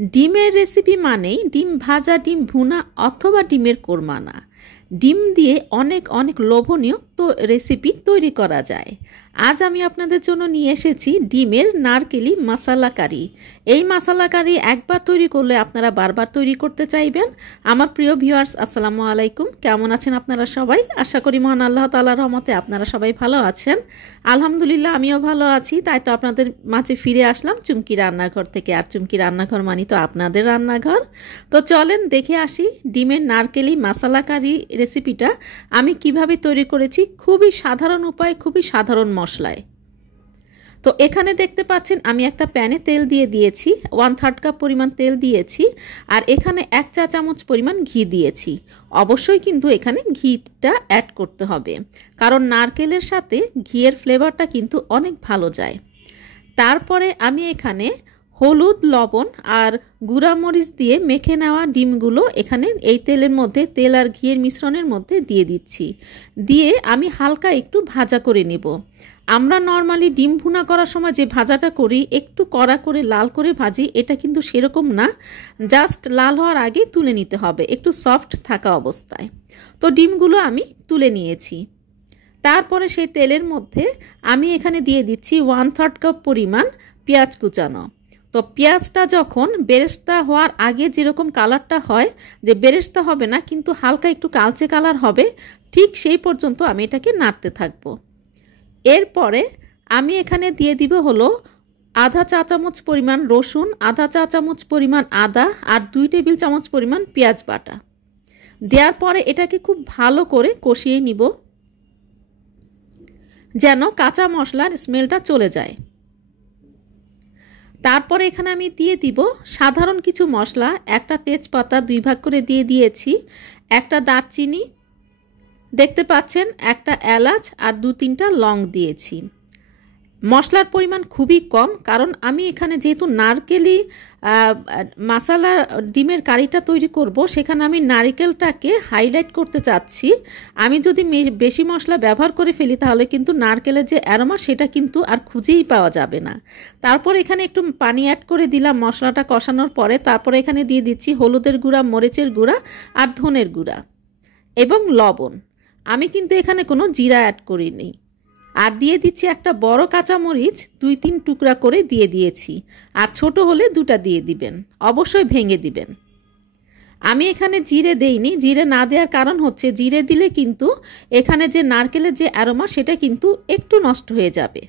ডিমের রেসিপি মানেই ডিম ভাজা, ডিম ভুনা অথবা ডিমের কোরমা না। ডিম দিয়ে অনেক অনেক লোভনীয় রেসিপি তৈরি করা যায়। আজ আমি আপনাদের জন্য নিয়ে এসেছি ডিমের নারকেলি মশলা কারি। এই মশলা কারি একবার তৈরি করলে আপনারা বারবার তৈরি করতে চাইবেন। আমার প্রিয় ভিউয়ার্স, আসসালামু আলাইকুম। কেমন আছেন আপনারা সবাই? আশা করি মহান আল্লাহ তাআলার রহমতে আপনারা সবাই ভালো আছেন। আলহামদুলিল্লাহ, আমিও ভালো আছি। তাই তো আপনাদের মাঝে ফিরে আসলাম চুমকি রান্নাঘর থেকে। আর চুমকি রান্নাঘর মানি তো আপনাদের রান্নাঘর। তো চলেন দেখে আসি ডিমের নারকেলি মশলা কারি রেসিপিটা আমি কিভাবে তৈরি করেছি। খুবই সাধারণ উপায়, খুবই সাধারণ মশলায়। তো এখানে দেখতে পাচ্ছেন আমি একটা প্যানে তেল দিয়ে দিয়েছি, 1/3 কাপ পরিমাণ তেল দিয়েছি। আর এখানে 1 চা চামচ পরিমাণ ঘি দিয়েছি। অবশ্যই কিন্তু এখানে ঘিটা অ্যাড করতে হবে, কারণ নারকেলের সাথে ঘিয়ের ফ্লেভারটা কিন্তু অনেক ভালো যায়। তারপরে আমি এখানে হলুদ, লবণ আর গুঁড়া মরিচ দিয়ে মেখে নেওয়া ডিমগুলো এখানে এই তেলের মধ্যে, তেল আর ঘিয়ের মিশ্রণের মধ্যে দিয়ে দিচ্ছি। দিয়ে আমি হালকা একটু ভাজা করে নেব। আমরা নর্মালি ডিম ভুনা করার সময় যে ভাজাটা করি, একটু কড়া করে লাল করে ভাজি, এটা কিন্তু সেরকম না। জাস্ট লাল হওয়ার আগেই তুলে নিতে হবে, একটু সফট থাকা অবস্থায়। তো ডিমগুলো আমি তুলে নিয়েছি। তারপরে সেই তেলের মধ্যে আমি এখানে দিয়ে দিচ্ছি 1/3 কাপ পরিমাণ পেঁয়াজ কুচানো। তো পেঁয়াজটা যখন বেরেস্তা হওয়ার আগে যেরকম কালারটা হয়, যে বেরেস্তা হবে না কিন্তু হালকা একটু কালচে কালার হবে, ঠিক সেই পর্যন্ত আমি এটাকে নাড়তে থাকব। এরপরে আমি এখানে দিয়ে দিব হলো আধা চা চামচ পরিমাণ রসুন, আধা চা চামচ পরিমাণ আদা আর 2 টেবিল চামচ পরিমাণ পেঁয়াজ বাটা। দেওয়ার পরে এটাকে খুব ভালো করে কষিয়ে নিব, যেন কাঁচা মশলার স্মেলটা চলে যায়। তারপরে এখানে আমি দিয়ে দিব সাধারণ কিছু মশলা। একটা তেজপাতা 2 ভাগ করে দিয়ে দিয়েছি, একটা দারচিনি দেখতে পাচ্ছেন, একটা এলাচ আর 2-3টা লং দিয়েছি। মশলার পরিমাণ খুবই কম, কারণ আমি এখানে যেহেতু নারকেলি মশলা ডিমের কারিটা তৈরি করব, সেখানে আমি নারকেলটাকে হাইলাইট করতে চাচ্ছি। আমি যদি বেশি মশলা ব্যবহার করে ফেলি তাহলে কিন্তু নারকেলের যে অ্যারোমা সেটা কিন্তু আর খুঁজেই পাওয়া যাবে না। তারপর এখানে একটু পানি অ্যাড করে দিলাম মশলাটা কষানোর পরে। তারপরে এখানে দিয়ে দিচ্ছি হলুদের গুঁড়া, মরিচের গুঁড়া আর ধনের গুঁড়া এবং লবণ। আমি কিন্তু এখানে কোনো জিরা অ্যাড করিনি। আর দিয়ে দিচ্ছি একটা বড় কাঁচামরিচ 2-3 টুকরা করে দিয়ে দিয়েছি। আর ছোট হলে 2টা দিয়ে দিবেন, অবশ্যই ভেঙে দিবেন। আমি এখানে জিরে দেইনি। জিরে না দেওয়ার কারণ হচ্ছে, জিরে দিলে কিন্তু এখানে যে নারকেলের যে অ্যারোমা সেটা কিন্তু একটু নষ্ট হয়ে যাবে।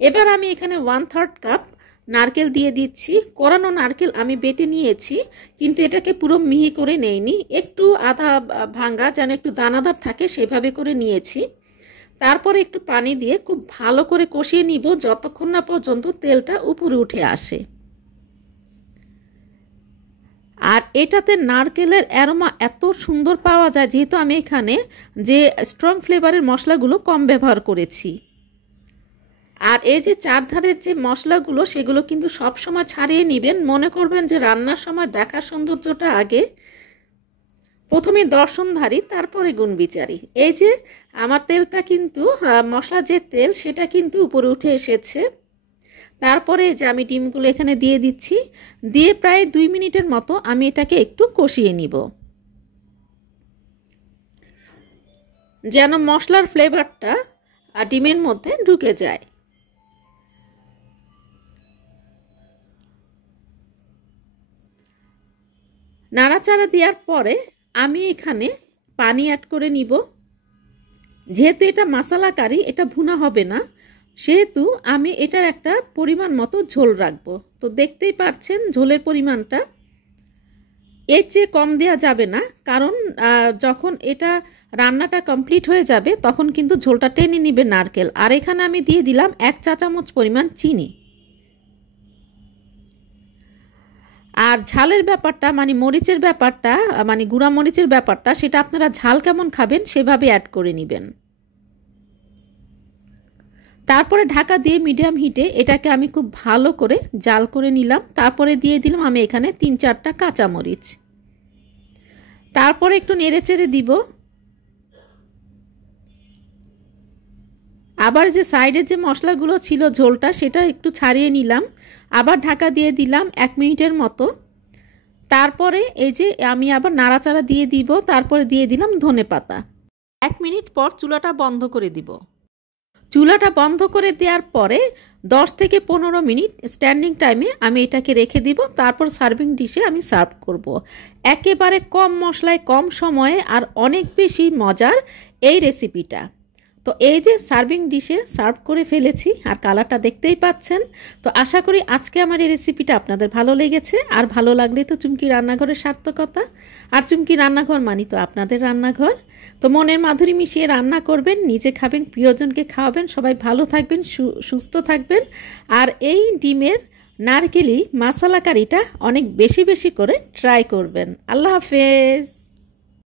এবার আমি এখানে 1/3 কাপ নারকেল দিয়ে দিচ্ছি। কোরানো নারকেল আমি বেটে নিয়েছি, কিন্তু এটাকে পুরো মিহি করে নেইনি, একটু আধা ভাঙা, যেন একটু দানাদার থাকে সেভাবে করে নিয়েছি। তারপরে একটু পানি দিয়ে খুব ভালো করে কষিয়ে নিব যতক্ষণ না পর্যন্ত তেলটা উপরে উঠে আসে। আর এটাতে নারকেলের অ্যারোমা এত সুন্দর পাওয়া যায়, যেহেতু আমি এখানে যে স্ট্রং ফ্লেভারের মশলাগুলো কম ব্যবহার করেছি। আর এই যে চারধারের যে মশলাগুলো, সেগুলো কিন্তু সব সময় ছাড়িয়ে নেবেন। মনে করবেন যে রান্নার সময় দেখার সৌন্দর্যটা আগে, প্রথমে দর্শনধারী তারপরে গুণবিচারী। এই যে আমার তেলটা কিন্তু, মশলা যে তেল সেটা কিন্তু উপরে উঠে এসেছে। তারপরে যে আমি ডিমগুলো এখানে দিয়ে দিচ্ছি, দিয়ে প্রায় 2 মিনিটের মতো আমি এটাকে একটু কষিয়ে নিব, যেন মশলার ফ্লেভারটা ডিমের মধ্যে ঢুকে যায়। নাড়াচাড়া দেওয়ার পরে আমি এখানে পানি অ্যাড করে নিব। যেহেতু এটা মশলা কারি, এটা ভুনা হবে না, সেহেতু আমি এটার একটা পরিমাণ মতো ঝোল রাখবো। তো দেখতেই পাচ্ছেন ঝোলের পরিমাণটা, এর চেয়ে কম দেওয়া যাবে না, কারণ যখন এটা রান্নাটা কমপ্লিট হয়ে যাবে তখন কিন্তু ঝোলটা টেনে নিবে নারকেল। আর এখানে আমি দিয়ে দিলাম 1 চা চামচ পরিমাণ চিনি। আর ঝালের ব্যাপারটা, মানে মরিচের ব্যাপারটা, মানে গুঁড়া মরিচের ব্যাপারটা, সেটা আপনারা ঝাল কেমন খাবেন সেভাবে অ্যাড করে নেবেন। তারপরে ঢাকা দিয়ে মিডিয়াম হিটে এটাকে আমি খুব ভালো করে জাল করে নিলাম। তারপরে দিয়ে দিলাম আমি এখানে 3-4টা কাঁচামরিচ। তারপরে একটু নেড়ে চেড়ে দিব। আবার যে সাইডের যে মশলাগুলো ছিল ঝোলটা সেটা একটু ছাড়িয়ে নিলাম, আবার ঢাকা দিয়ে দিলাম 1 মিনিটের মতো। তারপরে এই যে আমি আবার নাড়াচাড়া দিয়ে দিব, তারপরে দিয়ে দিলাম ধনেপাতা। 1 মিনিট পর চুলাটা বন্ধ করে দিব। চুলাটা বন্ধ করে দেওয়ার পরে 10 থেকে 15 মিনিট স্ট্যান্ডিং টাইমে আমি এটাকে রেখে দিব। তারপর সার্ভিং ডিশে আমি সার্ভ করব। একেবারে কম মশলায় কম সময়ে আর অনেক বেশি মজার এই রেসিপিটা। তো এই যে সার্ভিং ডিশে সার্ভ করে ফেলেছি, আর কালারটা দেখতেই পাচ্ছেন। তো আশা করি আজকে আমার এই রেসিপিটা আপনাদের ভালো লেগেছে। আর ভালো লাগলে তো চুমকি রান্নাঘরের সার্থকতা। আর চুমকি রান্নাঘর মানি তো আপনাদের রান্নাঘর। তো মনের মাধুরী মিশিয়ে রান্না করবেন, নিজে খাবেন, প্রিয়জনকে খাওয়াবেন। সবাই ভালো থাকবেন, সুস্থ থাকবেন। আর এই ডিমের নারকেলি মশলা কারিটা অনেক বেশি বেশি করে ট্রাই করবেন। আল্লাহ হাফেজ।